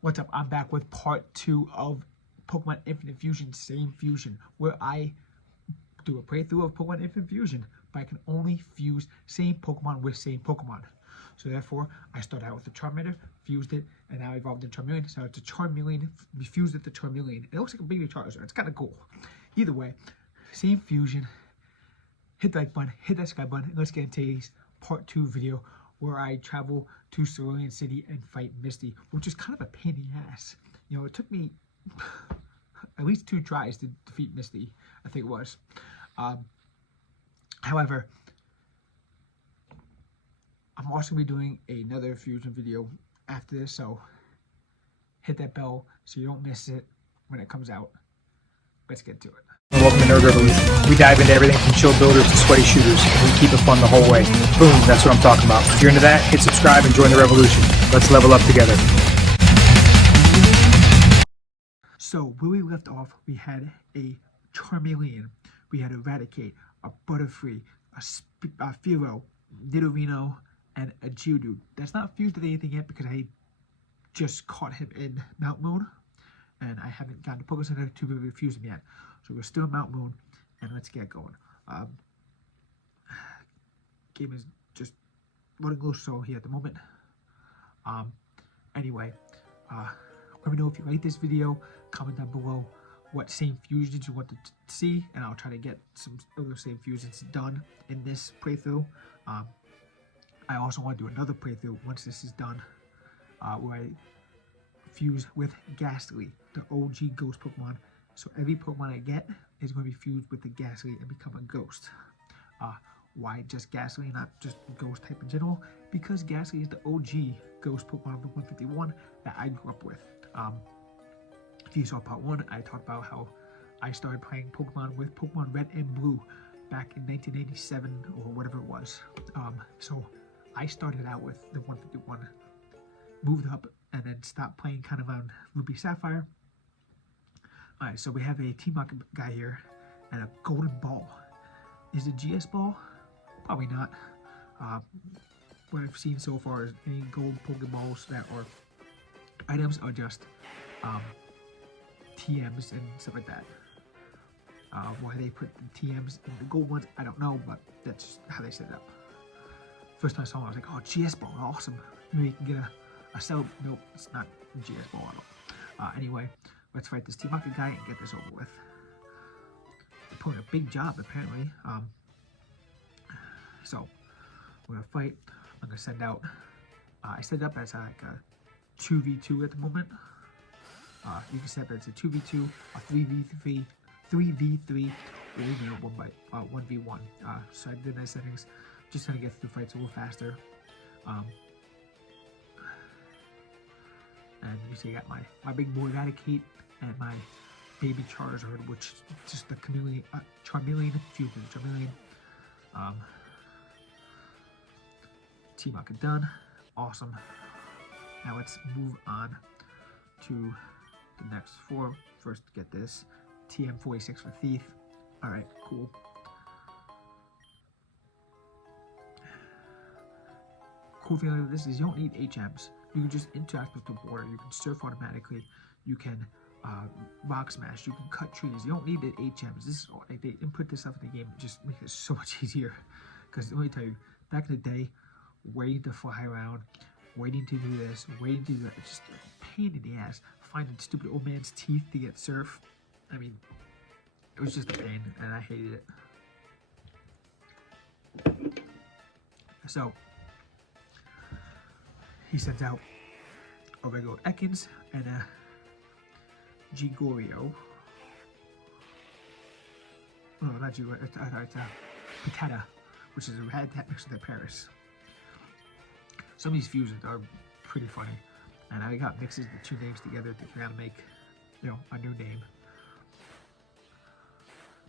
What's up? I'm back with part 2 of Pokemon Infinite Fusion, same fusion, where I do a playthrough of Pokemon Infinite Fusion, but I can only fuse same Pokemon with same Pokemon. So therefore, I started out with the Charmander, fused it, and now I evolved into Charmeleon. So it's a Charmeleon, fused it to Charmeleon. It looks like a baby Charizard. It's kind of cool. Either way, same fusion. Hit the like button, hit that subscribe button, and let's get into today's part 2 video where I travel to Cerulean City and fight Misty, which is kind of a pain in the ass. You know, it took me at least 2 tries to defeat Misty, I think it was. However, I'm also going to be doing another fusion video after this, so hit that bell so you don't miss it when it comes out. Let's get to it. Welcome to N3RD Revolution. We dive into everything from chill builders to sweaty shooters, and we keep it fun the whole way. Boom, that's what I'm talking about. If you're into that, hit subscribe and join the revolution. Let's level up together. So where we left off, we had a Charmeleon, we had Eradicate, a Butterfree, a Fearow, Nidorino, and a Geodude. That's not fused with anything yet because I just caught him in Mount Moon, and I haven't gotten to Poké Center to really fuse him yet. So we're still in Mount Moon, and let's get going. Game is just running a little slow here at the moment. Anyway, let me know if you like this video. Comment down below what same fusions you want to see, and I'll try to get some other same fusions done in this playthrough. I also want to do another playthrough once this is done, where I fuse with Ghastly, the OG ghost Pokemon. So every Pokemon I get is going to be fused with the Ghastly and become a ghost. Why just Ghastly, not just ghost type in general? Because Ghastly is the OG ghost Pokemon of the 151 that I grew up with. If you saw part 1, I talked about how I started playing Pokemon with Pokemon Red and Blue back in 1987 or whatever it was. So I started out with the 151, moved up, and then stopped playing kind of on Ruby Sapphire. Alright, so we have a T-Mock guy here and a Golden Ball. Is it GS Ball? Probably not. What I've seen so far is any gold Pokeballs that are items are just TMs and stuff like that. Why they put the TMs in the gold ones, I don't know, but that's just how they set it up. First time I saw it, I was like, oh, GS Ball, awesome. Maybe you can get a cell. Nope, it's not GS Ball at all. Anyway, let's fight this T-Mock guy and get this over with. They're pulling a big job, apparently. So, we're gonna fight. I'm gonna send out. I set it up as like a 2v2 at the moment. You can set up as a 2v2, a 3v3, 3v3, or even a 1v1. So I did my settings, just trying to get through fights a little faster. And you see, I got my big boy Eradicate and my baby Charizard, which is just the Charmeleon fused with the Charmeleon. T-Mock done. Awesome. Now let's move on to the next 4. First, get this TM46 for Thief. Alright, cool. Cool feeling of this is you don't need HMs. You can just interact with the water. You can surf automatically. You can rock smash. You can cut trees. You don't need the HMs. This is like they input this stuff in the game. It just makes it so much easier. Because let me tell you, back in the day, waiting to fly around, waiting to do this, waiting to do that, it's just a pain in the ass. Finding stupid old man's teeth to get surf. I mean, it was just a pain, and I hated it. So he sends out a regular Ekans and a Gigorio. No, not Gigorio, it's a Picata, which is a red tap mixed with a Paris. Some of these fusions are pretty funny, and I got mixes the 2 names together to kind of make, you know, a new name.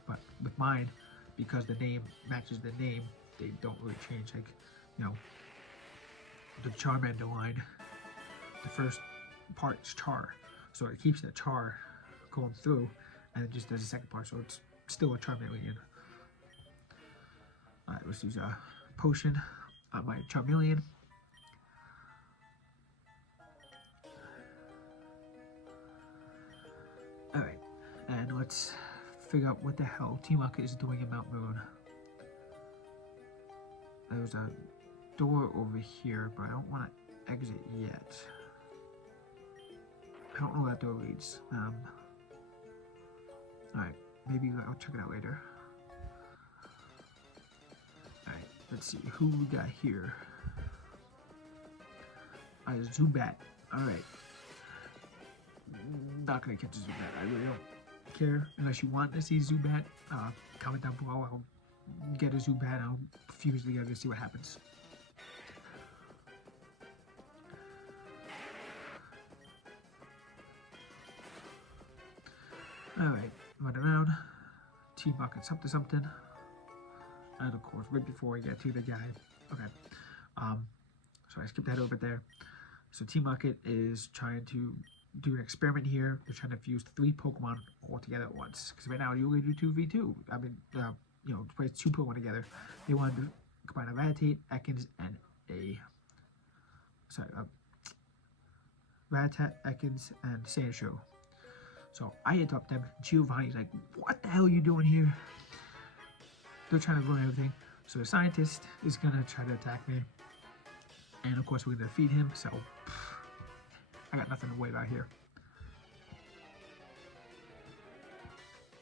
But with mine, because the name matches the name, they don't really change. Like, you know, the Charmander line, the first part is Char, so it keeps the Char going through, and it just does the second part, so it's still a Charmeleon. Alright, let's use a potion on my Charmeleon. let's figure out what the hell Team Rocket is doing in Mount Moon. There's a door over here, but I don't want to exit yet. I don't know where that door leads. Alright, maybe I'll check it out later. Alright, let's see who we got here. Zubat. Alright. Not gonna catch a Zubat. I really don't care. Unless you want to see Zubat, comment down below. I'll get a Zubat. I'll fuse together to see what happens. Alright, run around. Team Rocket something. And of course, right before I get to the guy. Okay. So I skipped that over there. So Team Rocket is trying to do an experiment here. They're trying to fuse 3 Pokemon all together at once. Because right now you only do 2v2. I mean, you know, play 2 Pokemon together. They wanted to combine a Rattata, Ekans, and a... Sorry, Rattata, Ekans, and Sandshrew. So I interrupt them. Giovanni's like, what the hell are you doing here? They're trying to ruin everything. So the scientist is going to try to attack me. And of course we're going to defeat him. So I got nothing to worry about here.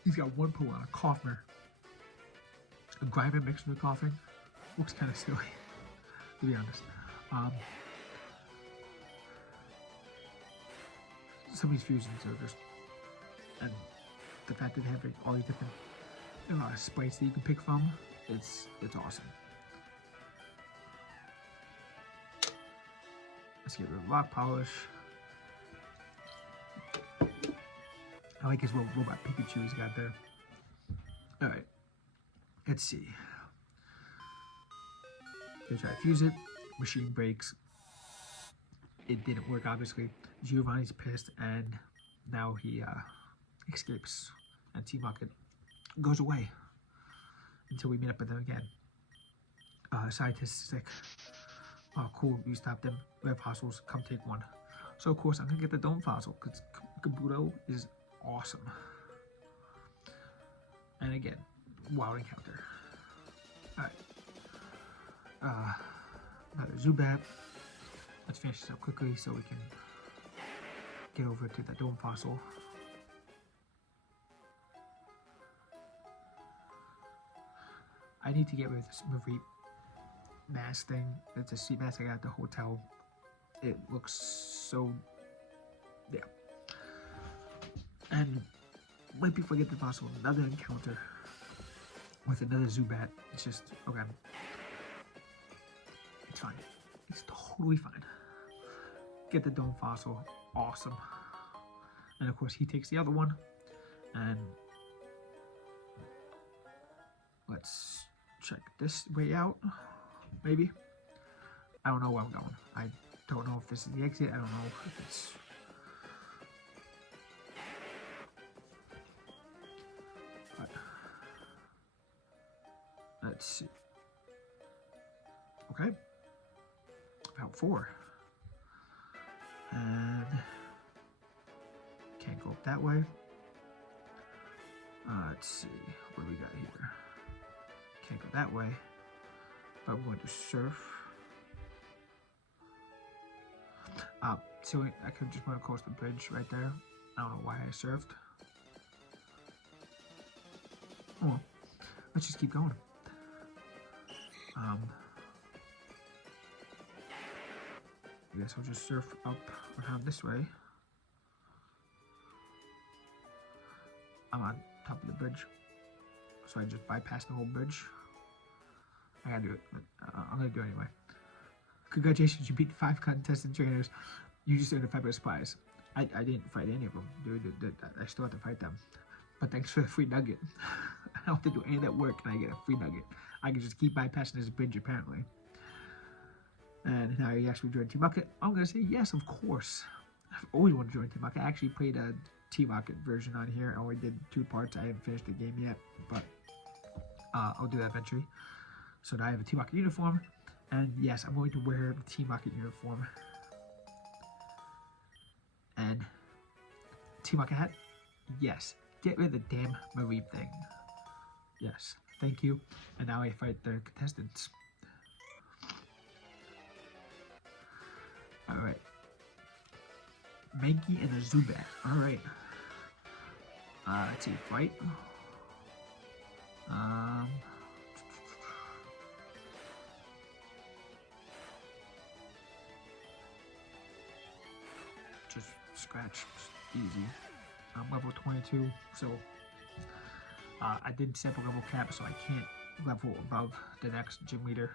He's got 1 Pokemon, a Coughmer. A Grymer mixed with coughing. Looks kind of silly, to be honest. Some of these fusions are just... And the fact that they have all these different sprites that you can pick from, it's awesome. Let's get rid of Rock Polish. I like his little robot Pikachu he's got there. Alright. Let's see. They try to fuse it. Machine breaks. It didn't work, obviously. Giovanni's pissed, and now he escapes. And Team Rocket goes away until we meet up with them again. Scientist is like, oh cool, you stopped them. Red fossils, come take one. So of course I'm gonna get the Dome Fossil because Kabuto is awesome. And again, wild encounter. Alright. Another Zubat. Let's finish this up quickly so we can get over to the Dome Fossil. I need to get rid of this movie mask thing. It's a seat mask I got at the hotel. It looks so... yeah. And right before I get the fossil, another encounter with another Zubat. It's just, okay. It's fine. It's totally fine. Get the Dome Fossil. Awesome. And of course he takes the other one. And let's check this way out. Maybe. I don't know where I'm going. I don't know if this is the exit. I don't know if it's... But let's see. Okay. About 4. And can't go up that way. Let's see. What do we got here? Can't go that way. But we're going to surf. So I could just went across the bridge right there. I don't know why I surfed. Oh well. Let's just keep going. I guess I'll just surf up around this way. I'm on top of the bridge. So I just bypass the whole bridge. I gotta do it, but I'm gonna do it anyway. Congratulations, you beat 5 contestant trainers. You just earned a fabulous prize. I didn't fight any of them, dude. I still have to fight them. But thanks for the free nugget. I don't have to do any of that work and I get a free nugget. I can just keep bypassing this bridge apparently. And now you actually joined Team Rocket. I'm gonna say yes, of course. I've always wanted to join Team Rocket. I actually played a Team Rocket version on here. I only did 2 parts. I haven't finished the game yet, but I'll do that eventually. So now I have a Team Rocket uniform, and yes, I'm going to wear the Team Rocket uniform. And Team Rocket hat, yes. Get rid of the damn Mareep thing. Yes, thank you. And now I fight the contestants. Alright. Mankey and a Zubat. Alright. Let's see, fight. Just scratch. Easy. I'm level 22, so I did set a level cap, so I can't level above the next gym leader.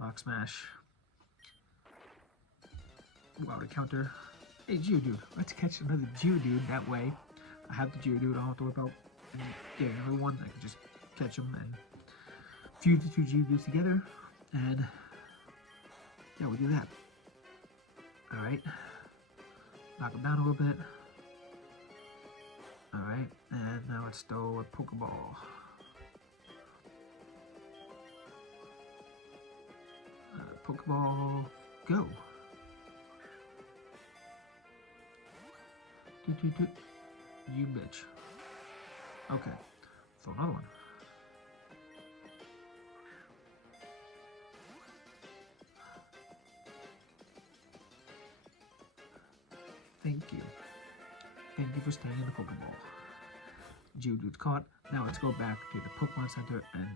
Rock Smash. Wow, the counter. Hey, Geodude, let's catch another Geodude. That way, I have the Geodude. I don't have to worry about getting another one. I can just catch them and fuse the two Geodudes together, and yeah, we do that. All right, knock him down a little bit. All right, and now let's throw a Pokeball. Pokeball, go. You bitch. Okay, throw another one. Thank you. Thank you for staying in the Pokeball. Geodude's caught. Now let's go back to the Pokemon Center and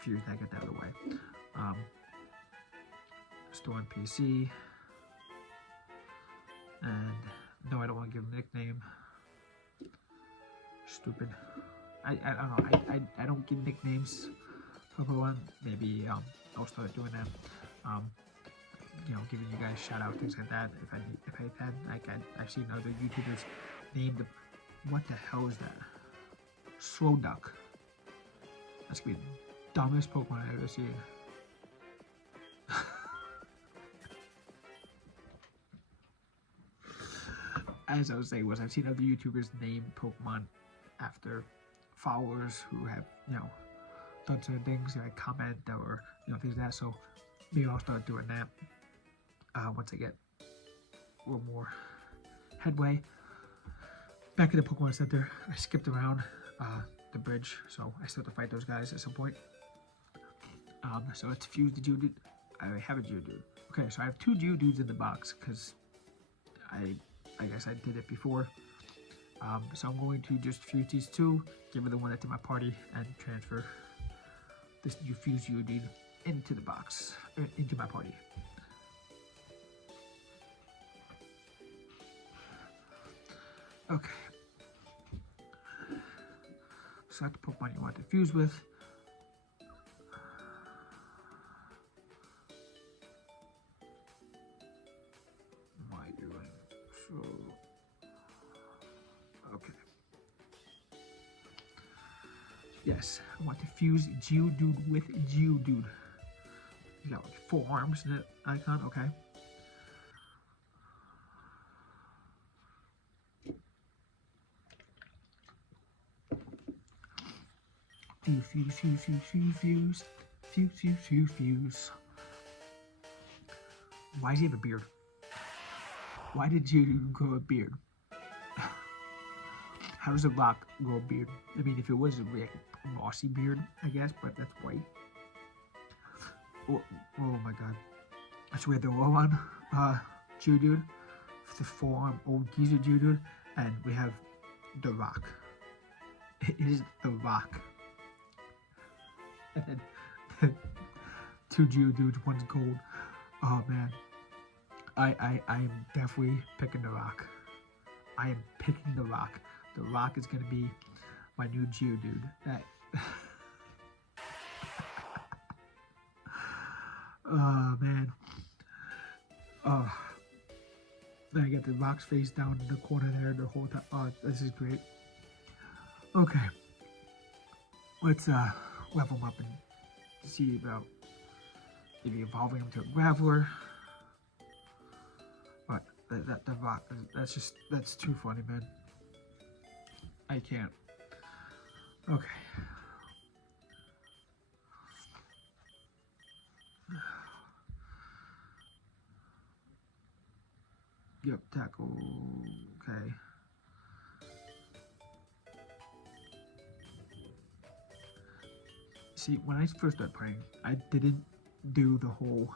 fuse that, get that out of the way. Store on PC. And no, I don't want to give him a nickname. Stupid. I don't know. I don't give nicknames for Pokemon. Maybe I'll start doing that. You know, giving you guys shout out, things like that. If I had, like I've seen other YouTubers named, what the hell is that? Slowduck. That's gonna be the dumbest Pokemon I've ever seen. As I was saying, I've seen other YouTubers name Pokemon after followers who have, you know, done certain things, like comment or, you know, things like that. So maybe I'll start doing that once I get a little more headway. Back at the Pokemon Center, I skipped around the bridge, so I still have to fight those guys at some point. So let's fuse the Geodude. I have a Geodude. Okay, so I have two Geodudes in the box because I guess I did it before. So I'm going to just fuse these two, give it the one that's in my party, and transfer this new fused Geodude into the box, into my party. Okay. Select the Pokemon you want to fuse with. What am I doing? So, okay. Yes, I want to fuse Geodude with Geodude. You got like 4 arms in that icon, okay. Fuse. Why does he have a beard? Why did Geodude grow a beard? How does a rock grow a beard? I mean, if it was a like, mossy beard, I guess, but that's white. Oh my god. That's where the low on Geodude. The 4-arm old geezer Geodude. And we have the rock. It is the rock. And then 2 Geodudes, one's gold. Oh man. I am definitely picking the rock. I am picking the rock. The rock is gonna be my new Geodude. Oh man. Oh. Then I get the rock's face down in the corner there the whole time. Oh, this is great. Okay. Let's level him up and see about maybe evolving him to a Graveler. But the rock, that's too funny, man. I can't. Okay. Yep, tackle. Okay. See, when I first started playing, I didn't do the whole,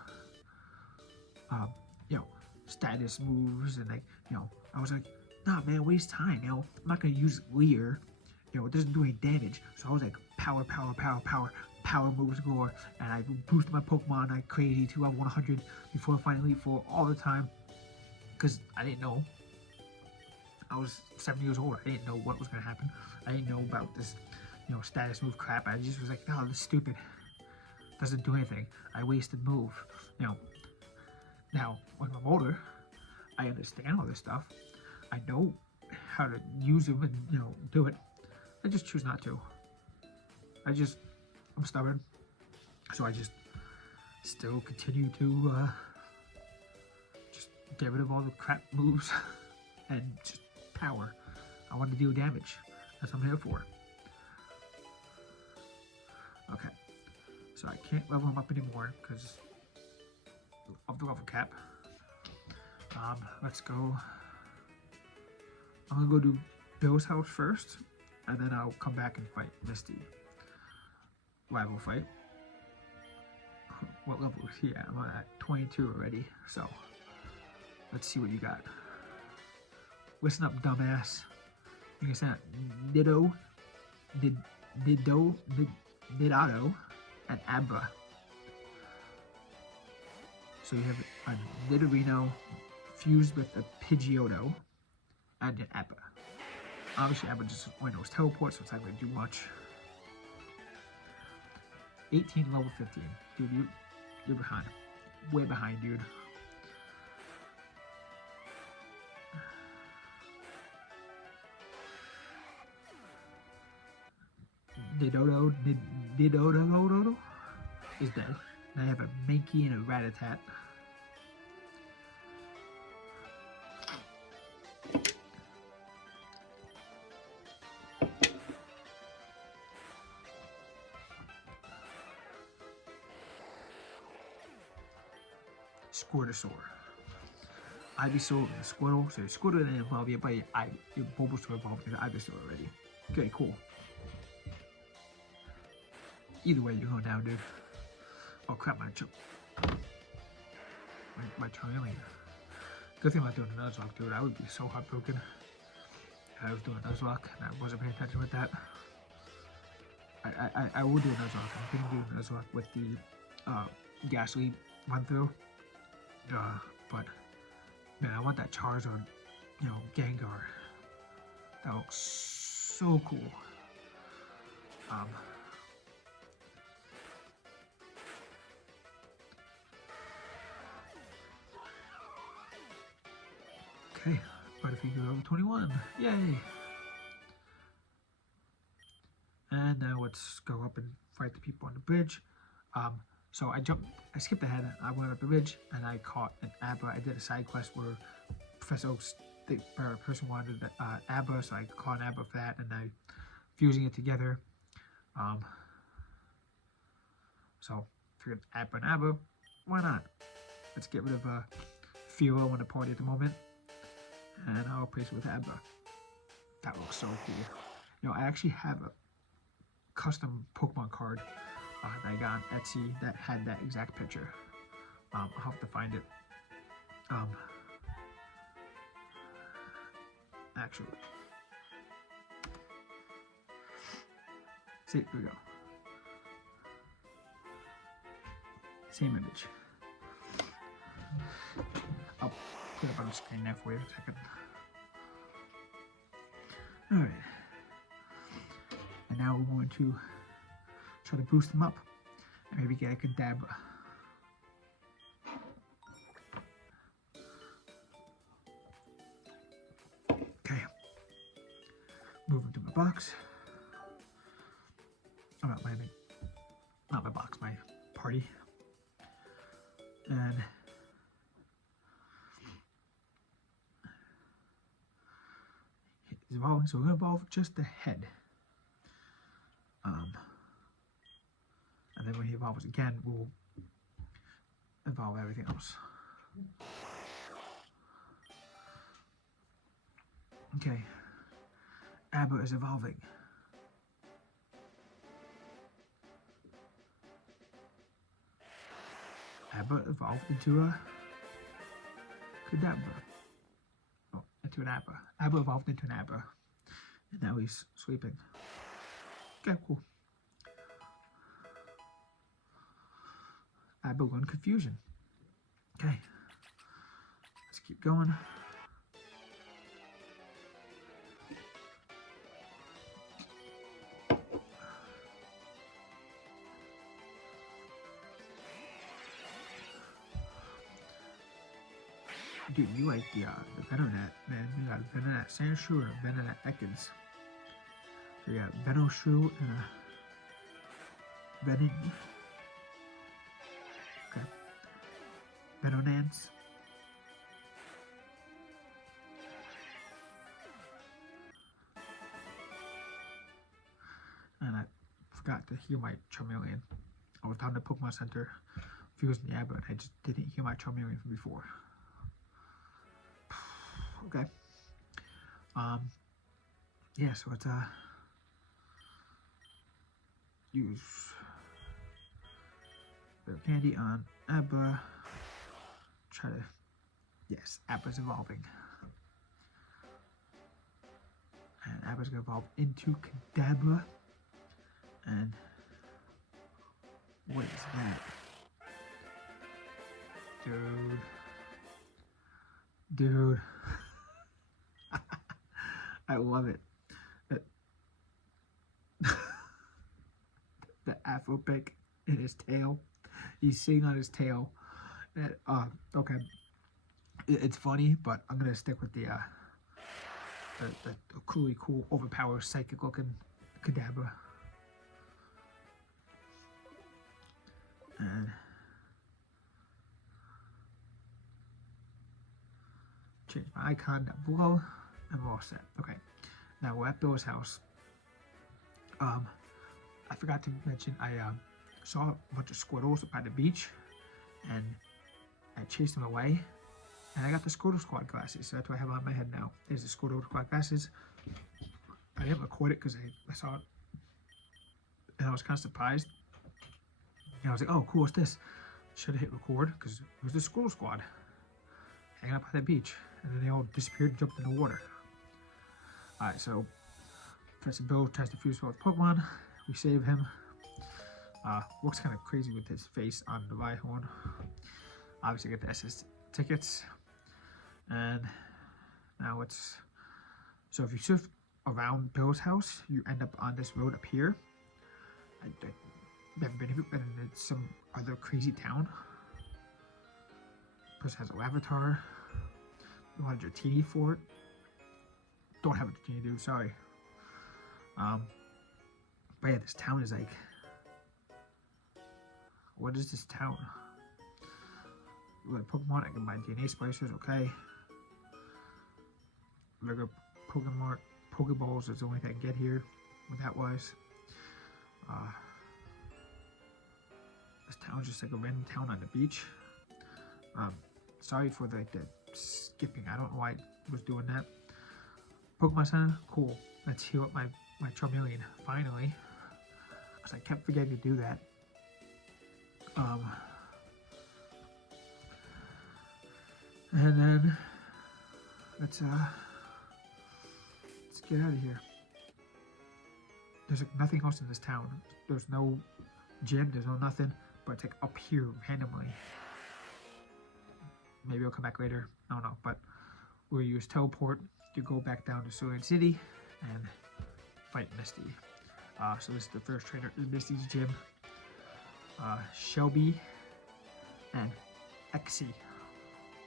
you know, status moves and like, you know, I was like, nah, man, waste time. You know, I'm not gonna use Leer. You know, it doesn't do any damage. So I was like, power moves galore, and I boosted my Pokemon like crazy to level 100 before finding Elite Four all the time, because I didn't know. I was 7 years old. I didn't know what was gonna happen. I didn't know about this, you know, status move crap. I just was like, oh, this is stupid. Doesn't do anything. I wasted move. You know. Now, when I'm older, I understand all this stuff. I know how to use them and, you know, do it. I just choose not to. I'm stubborn. So I just still continue to just get rid of all the crap moves and just power. I want to deal damage. That's what I'm here for. Okay. So I can't level him up anymore because of the level cap. Let's go. I'm gonna go do Bill's house first, and then I'll come back and fight Misty. Rival fight. What level is he at? I'm at 22 already, so let's see what you got. Listen up, dumbass. You can say Nido, Nidato, and Abra. So you have a Nidorino fused with a Pidgeotto and an Abra. Obviously, Abra just knows teleport, so it's not going to do much. 18, level 15. Dude, you're behind. Way behind, dude. Nidodo is dead. And I have a Mankey and a Rattata. Squirtosaur. Ivysaur and Squirtle. So Squirtle didn't evolve yet, but Bulbasaur evolved because Ivysaur already. Okay, cool. Either way, you're going down, dude. Oh crap, my Charmeleon. Good thing I'm not doing a Nuzlocke, dude. I would be so heartbroken if I was doing a Nuzlocke and I wasn't paying attention with that. I will do a Nuzlocke. I'm gonna do a Nuzlocke with the Ghastly run through. But man, I want that Charizard, you know, Gengar. That looks so cool. Okay, Butterfree over 21. Yay! And now let's go up and fight the people on the bridge. So I skipped ahead. I went up the ridge and I caught an Abra. I did a side quest where Professor Oak's person wanted the Abra, so I caught an Abra for that, and I fusing it together. So figured Abra and Abra, why not? Let's get rid of Philo in the party at the moment, and I'll replace it with Abra. That looks so cool. You know, I actually have a custom Pokemon card that I got on Etsy that had that exact picture. I'll have to find it. Actually, see, here we go. Same image. I'll put it on the screen there for you in a second. Alright. And now we're going to try to boost them up and maybe get a Kadabra. Okay. Move into my box. Oh, not my box, my party. And it's evolving, so we're going to evolve just the head. And then when he evolves again, we'll evolve everything else. Okay. Abba is evolving. Abba evolved into a Kadabra. Oh, into an Abba. Abba evolved into an Abba. And now he's sweeping. Okay, cool. Abba learned confusion. Okay. Let's keep going. Dude, you like the Venonat, man. You got Venonat Sandshoe and a Venonat Ekans. So you got Venoshoe and a Venin. Okay. Venonance. And I forgot to heal my Charmeleon. I was down to Pokemon Center, fusing the Abba, and I just didn't heal my Charmeleon from before. Okay. Yeah, so it's use their candy on Abba. Try to, yes, Abba's evolving. And Abba's gonna evolve into Kadabra. And what is that? Dude. I love it. The Afro pick in his tail. He's sitting on his tail. Okay. It's funny, but I'm gonna stick with the cool, overpowered, psychic looking Kadabra. And change my icon down below, and we're all set. Okay, now we're at Bill's house. I forgot to mention I saw a bunch of Squirtles by the beach, and I chased them away. And I got the Squirtle Squad glasses, so that's what I have on my head now. There's the Squirtle Squad glasses. I didn't record it because I saw it, and I was kind of surprised. And I was like, oh, cool, what's this? Should have hit record because it was the Squirtle Squad hanging out by the beach. And then they all disappeared and jumped in the water. Alright, so Professor Bill tries to fuse both Pokemon. We save him. Looks kind of crazy with his face on the Rhyhorn. Obviously get the SS tickets. And now it's... So if you surf around Bill's house, you end up on this road up here. I've never been here, but it's some other crazy town. Person has a Avatar. You want a Dratini for it? Don't have a Dratini, dude, sorry. But yeah, this town is like... What is this town? Like Pokemon, I can buy DNA splicers, okay. Regular Pokemon, Pokeballs is the only thing I can get here, with that wise. This town's just like a random town on the beach. Sorry for the skipping, I don't know why I was doing that. Pokemon Center, cool. Let's heal up my Charmeleon, finally. Because I kept forgetting to do that. And then let's get out of here. There's like nothing else in this town. There's no gym, there's no nothing, but it's like up here randomly. Maybe I'll come back later, I don't know, but we'll use teleport to go back down to Cerulean City and fight Misty. So this is the first trainer in Misty's gym. Shelby and Exy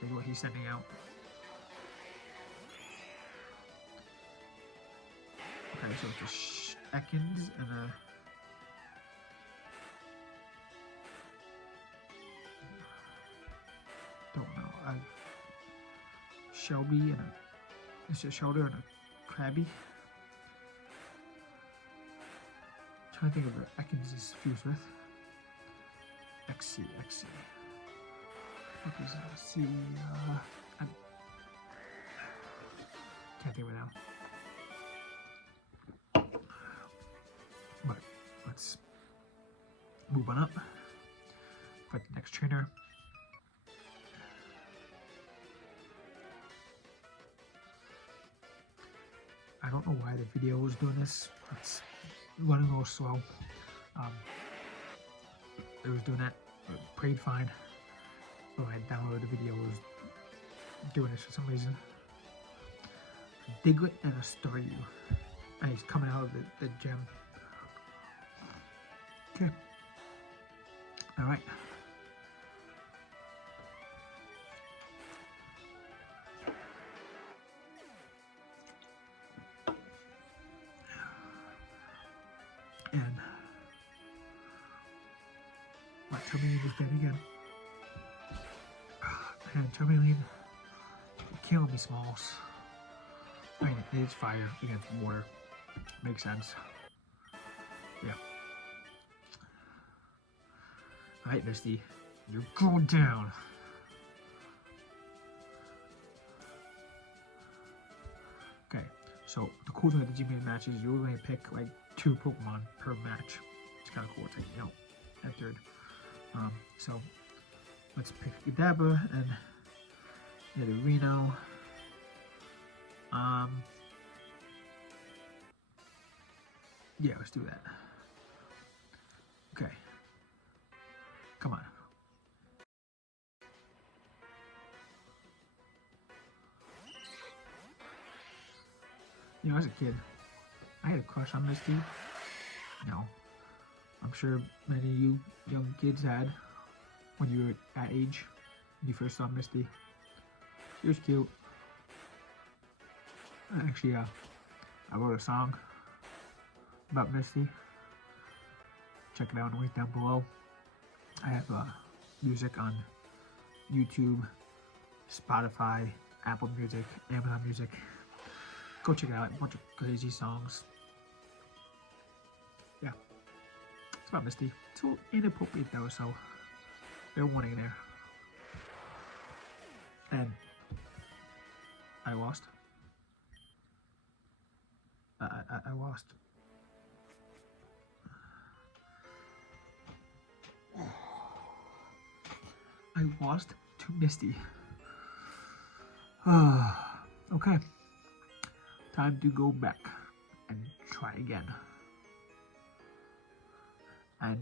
is what he's sending out. Okay, so it's a Ekans and a... Don't know. A Shelby and a... It's a Shoulder and a Krabby. I'm trying to think of what Ekans is fused with. Exy. What is that? See, I can't think of it now. one up. Fight the next trainer. I don't know why the video was doing this. It's running a little slow. It was doing that. It played fine. But when I downloaded the video, it was doing this for some reason. A Diglett and a Staryu. And he's coming out of the gym. Okay. Alright. And my Charmeleon is dead again. And Charmeleon killing me, Smalls. I mean, it is fire against water. Makes sense. Yeah. Alright, Misty. You're going down. Okay, so the cool thing with the G-Man matches, you only pick like 2 Pokemon per match. It's kind of cool. It's like, you know, entered. So let's pick Kadabra and Nidorino. Yeah, let's do that. Okay. Come on. You know, as a kid, I had a crush on Misty. You know, I'm sure many of you young kids had when you were that age, when you first saw Misty. She was cute. Actually, I wrote a song about Misty. Check it out in the link down below. I have music on YouTube, Spotify, Apple Music, Amazon Music. Go check it out. A bunch of crazy songs. Yeah. It's about Misty. It's a little inappropriate though, so fair warning there. And I lost. I lost. I lost to Misty. Okay. Time to go back and try again. And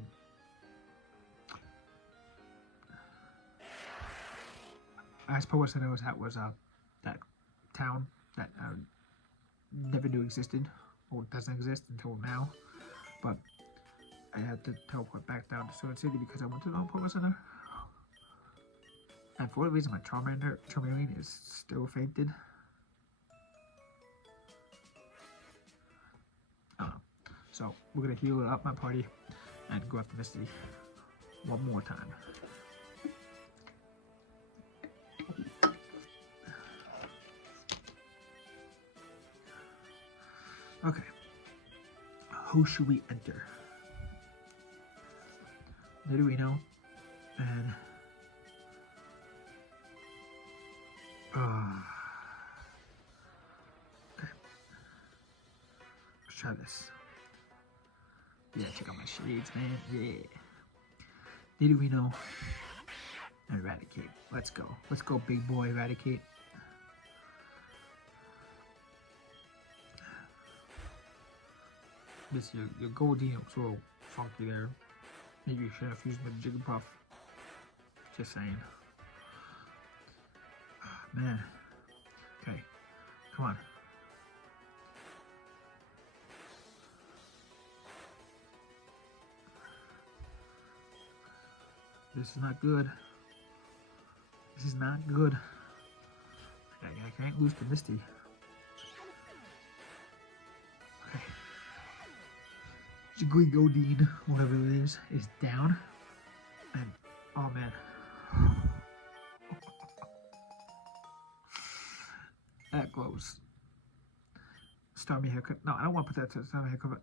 I suppose I know that was that town that I never knew existed, or doesn't exist until now. But I had to teleport back down to Sword City because I went to the Pokemon Center. And for whatever reason, my Charmeleon is still fainted. I don't know. So we're gonna heal up my party and go after Misty one more time. Okay. Who should we enter? Nidorino and okay. Let's try this. Yeah, check out my shades, man. Yeah. Nidorino and Eradicate. Let's go. Let's go, big boy Eradicate. This your Goldeen looks a little funky there. Maybe you should have used the Jigglypuff. Just saying. Man. Okay. Come on. This is not good. This is not good. I can't lose to Misty. Okay. Goldeen, whatever it is down. And, oh man. That close. Stormy haircut. No, I don't want to put that to the Stormy haircut.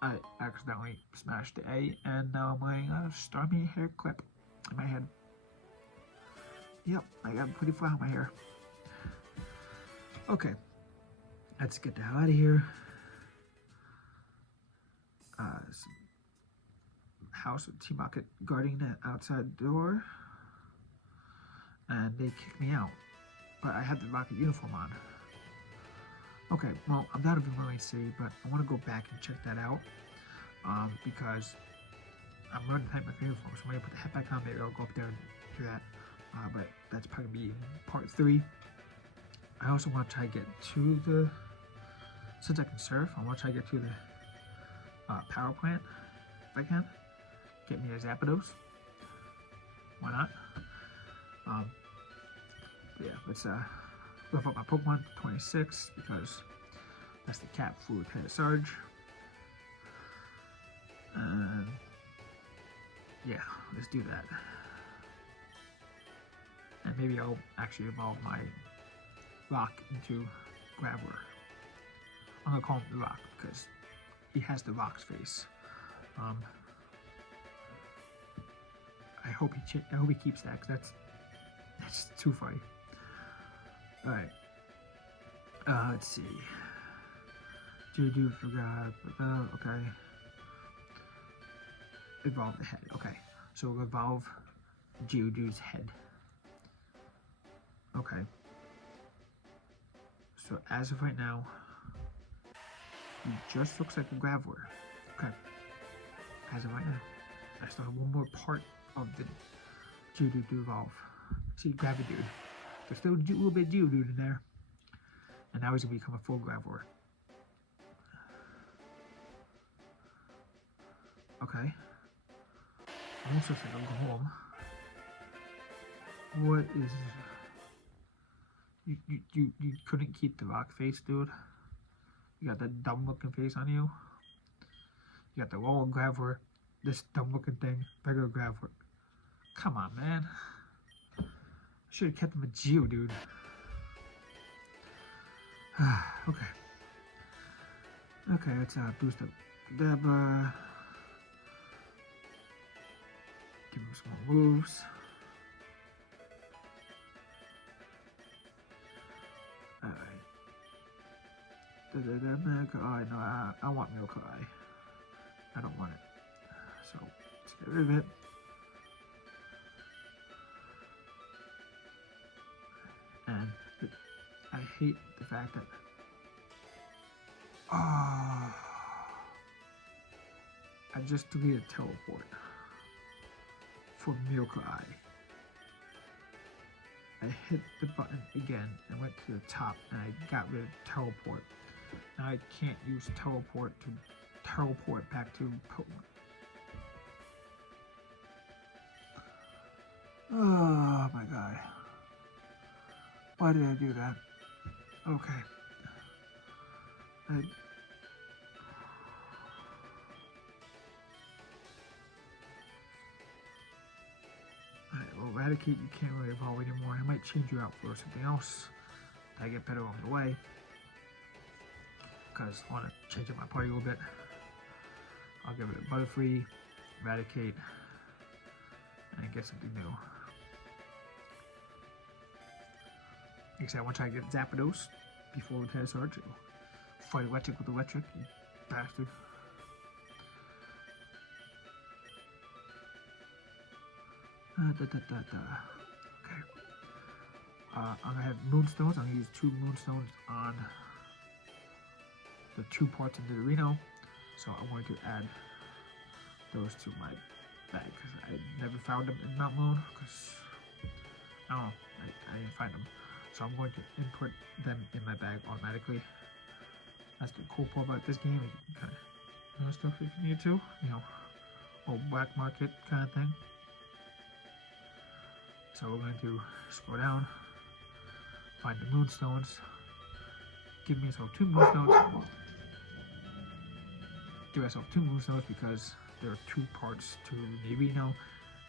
I accidentally smashed the A, and now I'm wearing a Stormy hair clip in my head. Yep, I got pretty flat on my hair. Okay, let's get the hell out of here. house with T-Market guarding the outside door, and they kicked me out. But I had the Rocket uniform on. Okay, well, I'm not in Marine City, but I want to go back and check that out because I'm running behind my uniform. So I'm going to put the hat back on. Maybe I'll go up there and do that. But that's probably going to be in part 3. I also want to try to get to the, since I can surf, I want to try to get to the power plant if I can. Get me a Zapdos. Why not? Yeah, let's level up my Pokemon to 26 because that's the cap for Repair Sarge. And yeah, let's do that. And maybe I'll actually evolve my Rock into Graveler. I'm gonna call him the Rock because he has the Rock's face. I hope he keeps that because that's too funny. All right. Let's see. Do forgot. Okay. Evolve the head. Okay. So we'll evolve Geodude's head. Okay. So as of right now, he just looks like a Graveler. Okay. As of right now, I still have one more part of the Geodude to evolve. See, Gravidude. There's still a little bit of Geodude in there. And now he's going to become a full Graveler. Okay. Almost looks like a Golem. What is... You couldn't keep the rock face, dude. You got that dumb looking face on you. You got the lower Graveler. This dumb looking thing. Regular Graveler. Come on, man. I should have kept him a Geodude. Okay. Okay, let's boost up Deba. Give him some more moves. Alright. Miracle Eye. No, I want Miracle Eye. I don't want it. So, let's get rid of it. And I hate the fact that I just deleted teleport for Miracle Eye. I hit the button again and went to the top and I got rid of teleport. Now I can't use teleport to teleport back to Pokemon. Oh my god. Why did I do that? Okay. Alright, well, Eradicate, you can't really evolve anymore. I might change you out for something else that I get better along the way. Because I want to change up my party a little bit. I'll give it a Butterfree, Eradicate, and get something new. Like I said, I want to try to get Zapdos before Repair Sarge. Fight electric with electric, you bastard. Okay. I'm gonna have Moonstones. I'm gonna use 2 Moonstones on the 2 parts of the Reno. So I'm going to add those to my bag because I never found them in Mount Moon because I don't know, I didn't find them. So I'm going to input them in my bag automatically. That's the cool part about this game. You can kind of know stuff if you need to, you know, old black market kind of thing. So we're going to scroll down, find the Moonstones, give myself 2 Moonstones. Give myself 2 Moonstones because there are 2 parts to the Reno,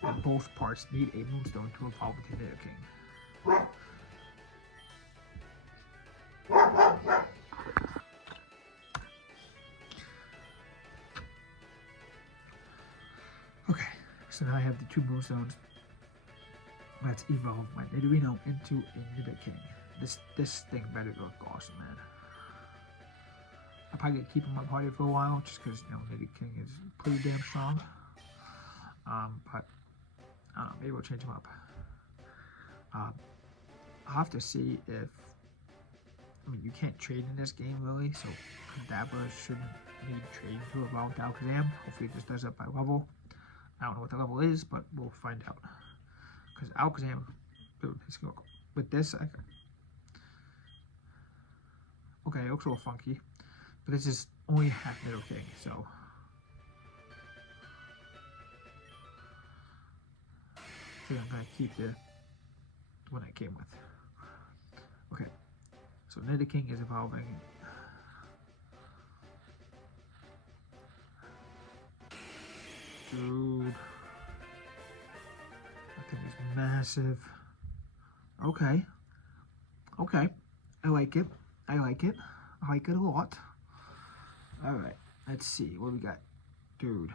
and both parts need a Moonstone to evolve into the King. Okay, so now I have the 2 Moonstones. Let's evolve my Nidorino into a Nidoking. This thing better look awesome, man. I'll probably keep him in my party for a while, just because, you know, Nidoking is pretty damn strong. But I don't know, maybe we'll change them up. I'll have to see if, I mean, you can't trade in this game really, so Dabbler shouldn't need trading to evolve Alakazam. Hopefully this does it by level. I don't know what the level is, but we'll find out. Because Alakazam, dude, with this, okay, it looks a little funky, but this is only half Middle King, so I think I'm gonna keep the one I came with. Okay, so Nido King is evolving. Dude, that thing is massive. Okay, okay, I like it. I like it. I like it a lot. All right, let's see what we got, dude.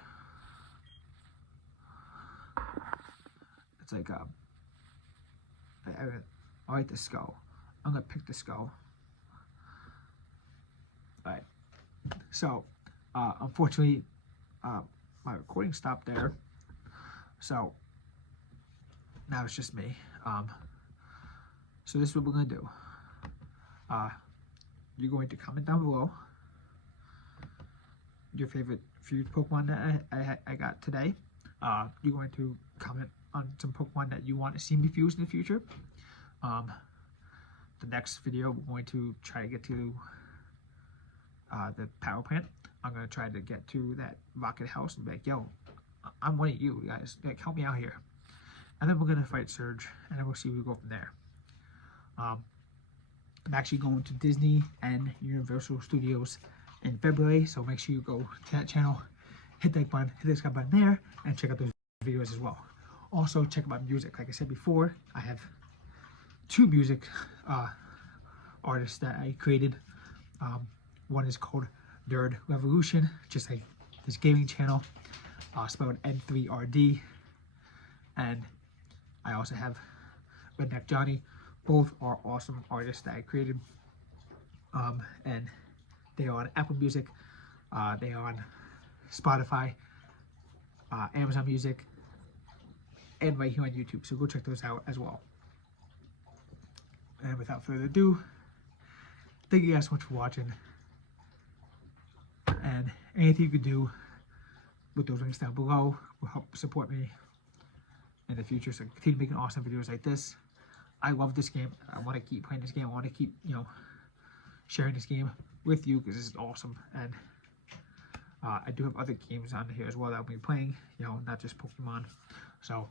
It's like I like the skull. I'm gonna pick the skull. All right. So, unfortunately, my recording stopped there. So now it's just me. So this is what we're gonna do. You're going to comment down below your favorite fused Pokemon that I got today. You're going to comment on some Pokemon that you want to see me fuse in the future. The next video, we're going to try to get to the power plant. I'm going to try to get to that rocket house and be like, yo, I'm one of you guys. Like, help me out here. And then we're going to fight Surge, and then we'll see where we go from there. I'm actually going to Disney and Universal Studios in February, so make sure you go to that channel, hit that button, hit the subscribe button there, and check out those videos as well. Also, check out my music. Like I said before, I have 2 music artists that I created. One is called N3RD Revolution, just like this gaming channel, spelled N3RD. And I also have Jonny. Both are awesome artists that I created. And they are on Apple Music, they are on Spotify, Amazon Music, and right here on YouTube. So go check those out as well. And without further ado, thank you guys so much for watching. And anything you could do with those links down below will help support me in the future. So continue making awesome videos like this. I love this game. I want to keep playing this game. I want to keep, sharing this game with you because this is awesome. And I do have other games on here as well that I'll be playing, not just Pokemon. So